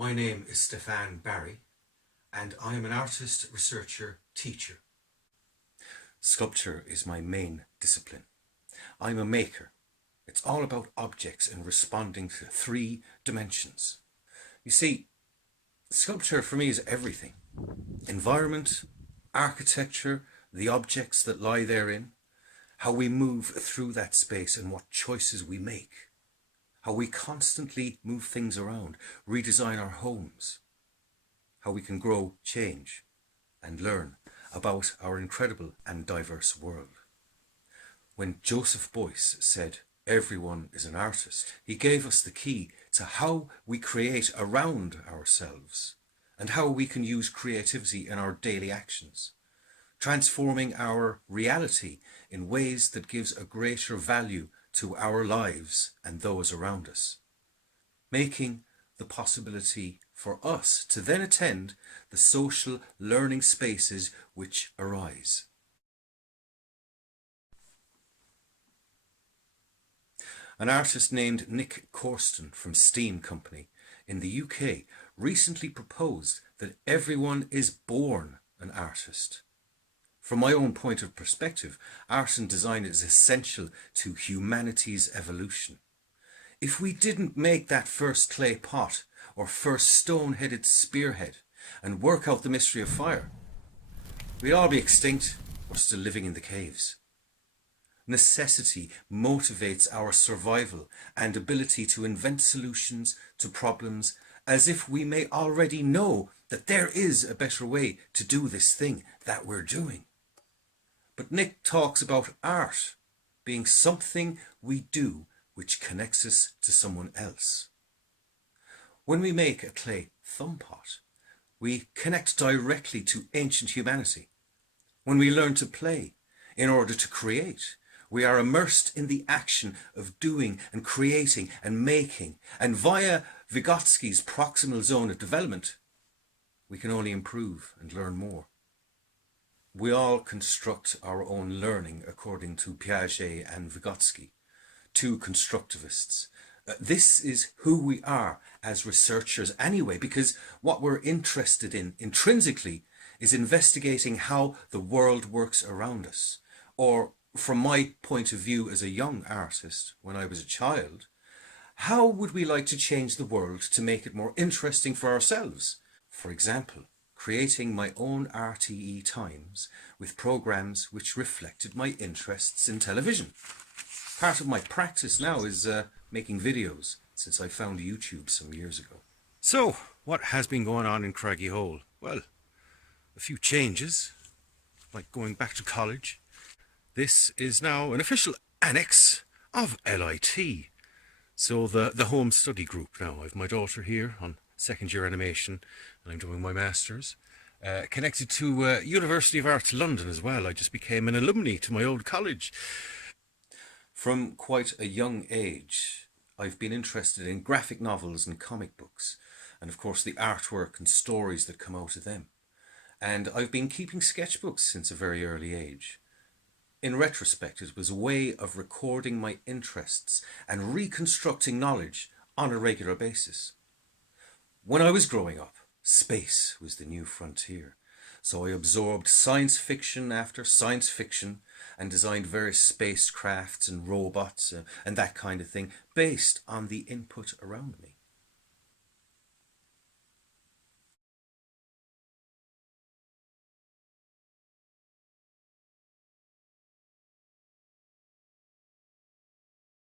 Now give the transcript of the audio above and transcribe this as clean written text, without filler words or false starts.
My name is Stefan Barry, and I am an artist, researcher, teacher. Sculpture is my main discipline. I'm a maker. It's all about objects and responding to 3 dimensions. You see, sculpture for me is everything. Environment, architecture, the objects that lie therein, how we move through that space and what choices we make, how we constantly move things around, redesign our homes, how we can grow, change, and learn about our incredible and diverse world. When Joseph Beuys said, "Everyone is an artist," he gave us the key to how we create around ourselves and how we can use creativity in our daily actions, transforming our reality in ways that gives a greater value to our lives and those around us, making the possibility for us to then attend the social learning spaces which arise. An artist named Nick Corsten from Steam Company in the UK recently proposed that everyone is born an artist. From my own point of perspective, art and design is essential to humanity's evolution. If we didn't make that first clay pot or first stone-headed spearhead and work out the mystery of fire, we'd all be extinct or still living in the caves. Necessity motivates our survival and ability to invent solutions to problems as if we may already know that there is a better way to do this thing that we're doing. But Nick talks about art being something we do which connects us to someone else. When we make a clay thumb pot, we connect directly to ancient humanity. When we learn to play in order to create, we are immersed in the action of doing and creating and making, and via Vygotsky's proximal zone of development, we can only improve and learn more. We all construct our own learning according to Piaget and Vygotsky, 2 constructivists. This is who we are as researchers anyway, because what we're interested in intrinsically is investigating how the world works around us. Or from my point of view as a young artist, when I was a child, how would we like to change the world to make it more interesting for ourselves? For example, creating my own RTE times with programs which reflected my interests in television. Part of my practice now is making videos, since I found YouTube some years ago. So, what has been going on in Craggy Hole? Well, a few changes, like going back to college. This is now an official annex of LIT. So the home study group now. I have my daughter here on 2nd year animation, and I'm doing my master's. Connected to University of Arts London as well. I just became an alumni to my old college. From quite a young age, I've been interested in graphic novels and comic books, and of course the artwork and stories that come out of them. And I've been keeping sketchbooks since a very early age. In retrospect, it was a way of recording my interests and reconstructing knowledge on a regular basis. When I was growing up, space was the new frontier. So I absorbed science fiction after science fiction and designed various spacecrafts and robots and that kind of thing based on the input around me.